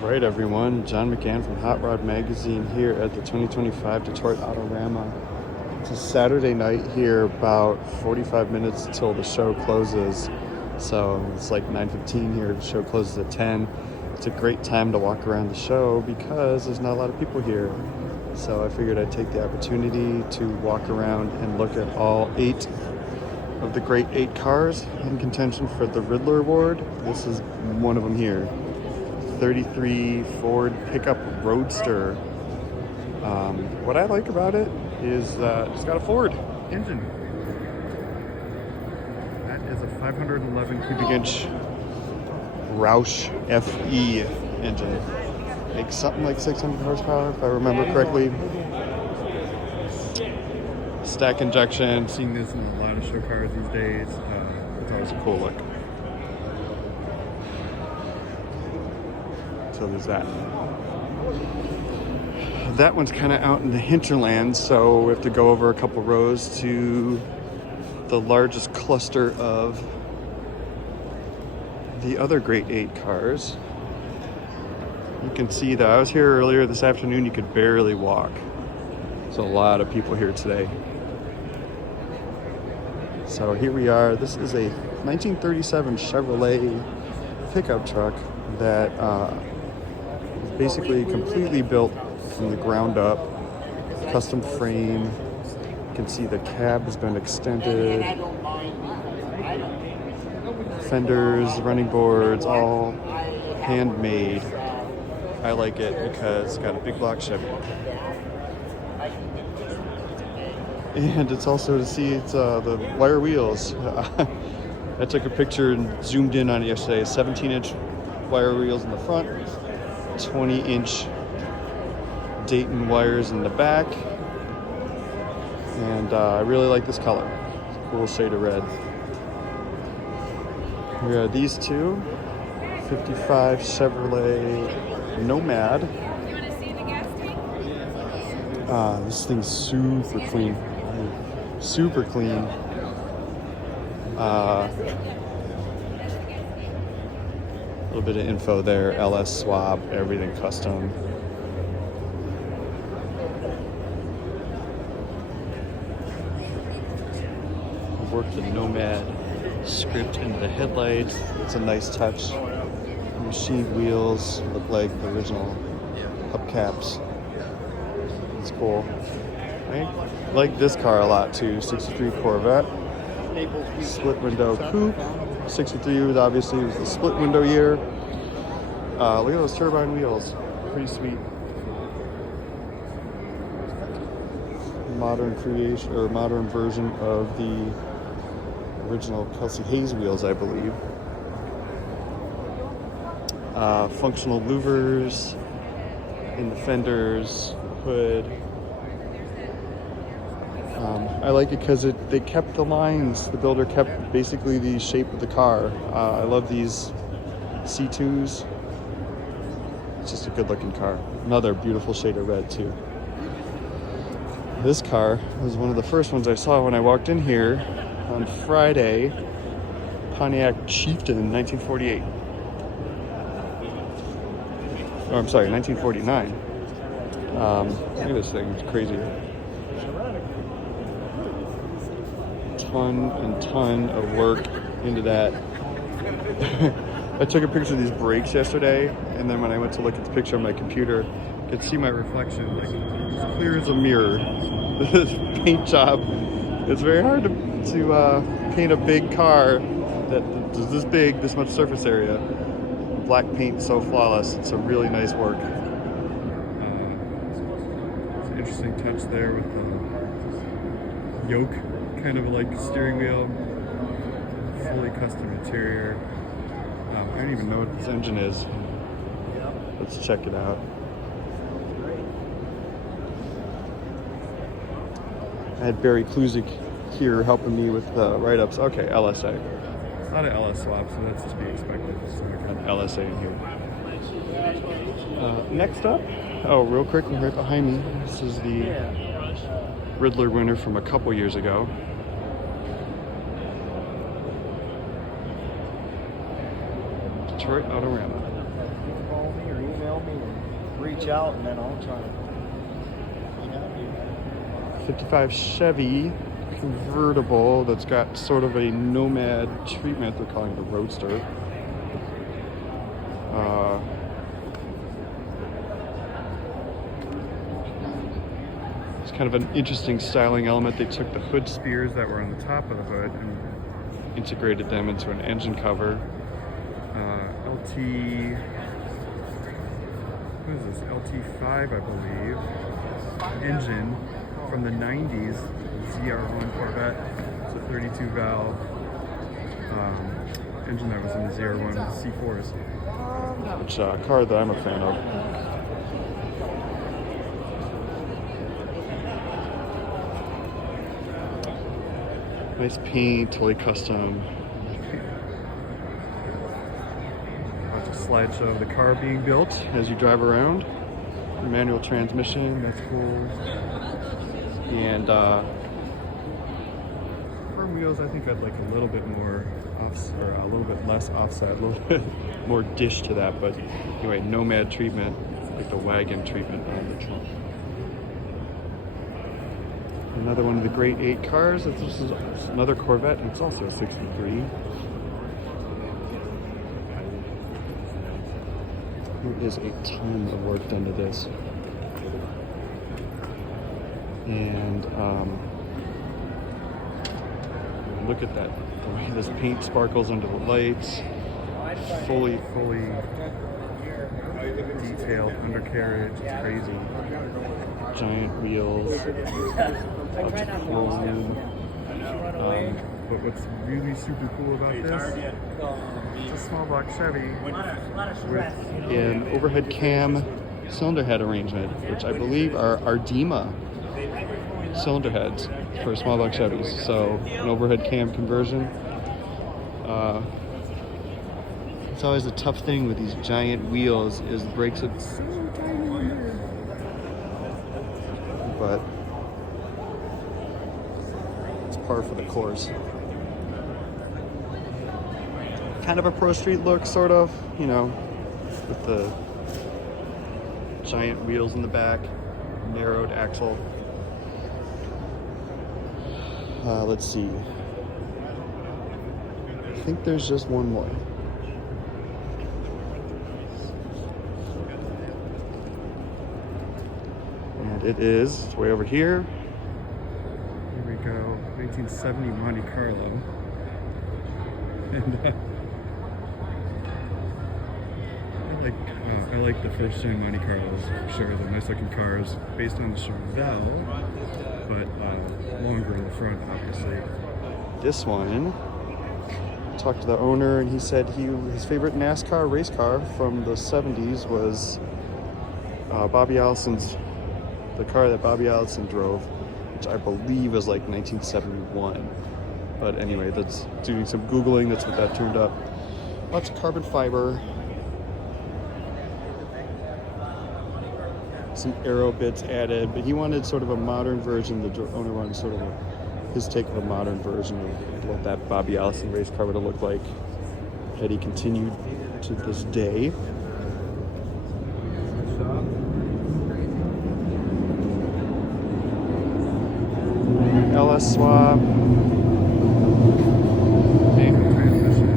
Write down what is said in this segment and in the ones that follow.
Right, everyone. John McGann from Hot Rod Magazine here at the 2025 Detroit Autorama. It's a Saturday night here, about 45 minutes till the show closes. So it's like 9:15 here. The show closes at 10. It's a great time to walk around the show because there's not a lot of people here. So I figured I'd take the opportunity to walk around and look at all 8 of the great 8 cars in contention for the Ridler Award. This is one of them here. 33 Ford pickup Roadster. What I like about it is it's got a Ford engine. That is a 511 cubic inch Roush FE engine. Makes something like 600 horsepower if I remember correctly. Stack injection. Seeing this in a lot of show cars these days. It's always a cool look. So there's that. That one's kind of out in the hinterland, so we have to go over a couple rows to the largest cluster of the other great 8 cars. You can see that I was here earlier this afternoon, you could barely walk. There's a lot of people here today. So here we are. This is a 1937 Chevrolet pickup truck that basically completely built from the ground up, custom frame. You can see the cab has been extended, fenders, running boards, all handmade. I like it because it's got a big block Chevy. And it's also to see it's the wire wheels. I took a picture and zoomed in on it yesterday. 17-inch wire wheels in the front, 20-inch Dayton wires in the back, and I really like this color. It's a cool shade of red. Here are these two, 55 Chevrolet Nomad. This thing's super clean, super clean. A little bit of info there, LS swap, everything custom. I've worked the Nomad script into the headlights. It's a nice touch. Machined wheels look like the original hubcaps. It's cool. I like this car a lot too, 63 Corvette. Split window coupe. 63 was obviously the split window year. Look at those turbine wheels, pretty sweet. Modern creation or modern version of the original Kelsey Hayes wheels, I believe. Functional louvers in the fenders, hood. I like it because they kept the lines. The builder kept basically the shape of the car. I love these C2s. It's just a good looking car. Another beautiful shade of red too. This car was one of the first ones I saw when I walked in here on Friday. Pontiac Chieftain in 1948. Oh, I'm sorry, 1949. Look at this thing, it's crazy. Ton of work into that. I took a picture of these brakes yesterday, and then when I went to look at the picture on my computer, I could see my reflection like as clear as a mirror. This paint job, it's very hard to paint a big car that is this big, this much surface area. Black paint so flawless. It's a really nice work. It's an interesting touch there with the yoke, kind of like steering wheel, fully custom interior. I don't even know what this engine is. Let's check it out. I had Barry Kluzik here helping me with the write-ups. Okay, LSA. A lot of LS swaps, so that's to be expected. So I got LSA in here. Next up, real quick, right behind me, this is the Ridler winner from a couple years ago. Detroit Autorama. call me or email me and reach out, and then I'll try to help you. 55 Chevy convertible that's got sort of a nomad treatment. They're calling it a roadster. It's kind of an interesting styling element. They took the hood spears that were on the top of the hood and integrated them into an engine cover. LT, what is this? LT5, I believe. Engine from the 90s, ZR1 Corvette. It's a 32 valve engine that was in the ZR1 C4s, which car that I'm a fan of. Nice paint, totally custom. Lots of slideshow of the car being built as you drive around. Manual transmission, that's cool. And front wheels, I think I'd like a little bit more or a little bit less offset, a little bit more dish to that. But anyway, nomad treatment, like the wagon treatment on the trunk. Another one of the great 8 cars. This is another Corvette, and it's also a 63. There is a ton of work done to this. And look at that, the way this paint sparkles under the lights. Fully detailed undercarriage. It's crazy. Giant wheels. Lots of chrome. But what's really super cool about this, it's a small block Chevy with an overhead cam cylinder head arrangement, which I believe are Ardema cylinder heads for small block Chevys. So an overhead cam conversion. It's always a tough thing with these giant wheels is the brakes are so tiny in there. But it's par for the course. Kind of a Pro Street look, sort of, you know, with the giant wheels in the back, narrowed axle. Let's see. I think there's just one more. And it is, it's way over here. Here we go, 1970 Monte Carlo. And I like the first gen Monte Carlos for sure. They're nice looking cars based on the Chevelle, but longer in the front, obviously. This one, I talked to the owner, and he said his favorite NASCAR race car from the 70s was Bobby Allison's, the car that Bobby Allison drove, which I believe was like 1971. But anyway, that's doing some Googling, that's what that turned up. Lots of carbon fiber. Some aero bits added, but he wanted sort of a modern version. The owner wanted sort of his take of a modern version of what that Bobby Allison race car would have looked like had he continued to this day. LS swap. Manual transmission.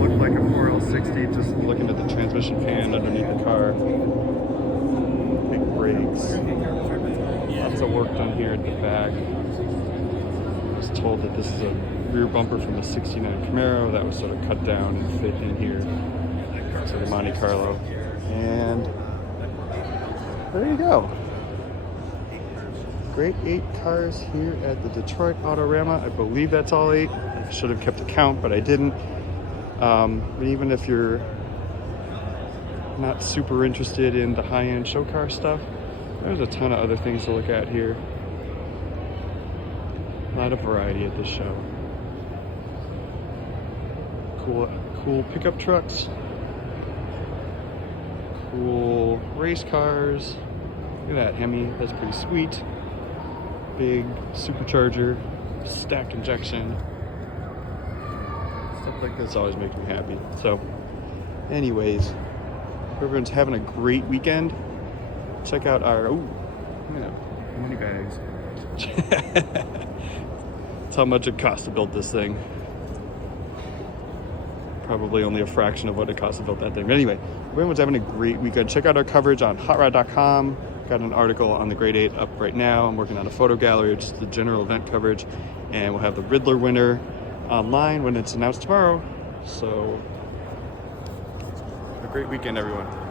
Looked like a 4L60 just looking at the transmission fan underneath the car. Brakes. Lots of work done here at the back. I was told that this is a rear bumper from the 69 Camaro that was sort of cut down and fit in here to the Monte Carlo. And there you go. Great 8 cars here at the Detroit Autorama. I believe that's all 8. I should have kept a count, but I didn't. But even if you're not super interested in the high-end show car stuff, there's a ton of other things to look at here. A lot of variety at this show. Cool pickup trucks. Cool race cars. Look at that Hemi, that's pretty sweet. Big supercharger, stacked injection. Stuff like this always makes me happy. So, anyways, everyone's having a great weekend. Check out our money bags. That's how much it costs to build this thing. Probably only a fraction of what it costs to build that thing. But anyway, everyone's having a great weekend. Check out our coverage on hotrod.com. Got an article on the Grade 8 up right now. I'm working on a photo gallery of just the general event coverage. And we'll have the Ridler winner online when it's announced tomorrow. So, have a great weekend, everyone.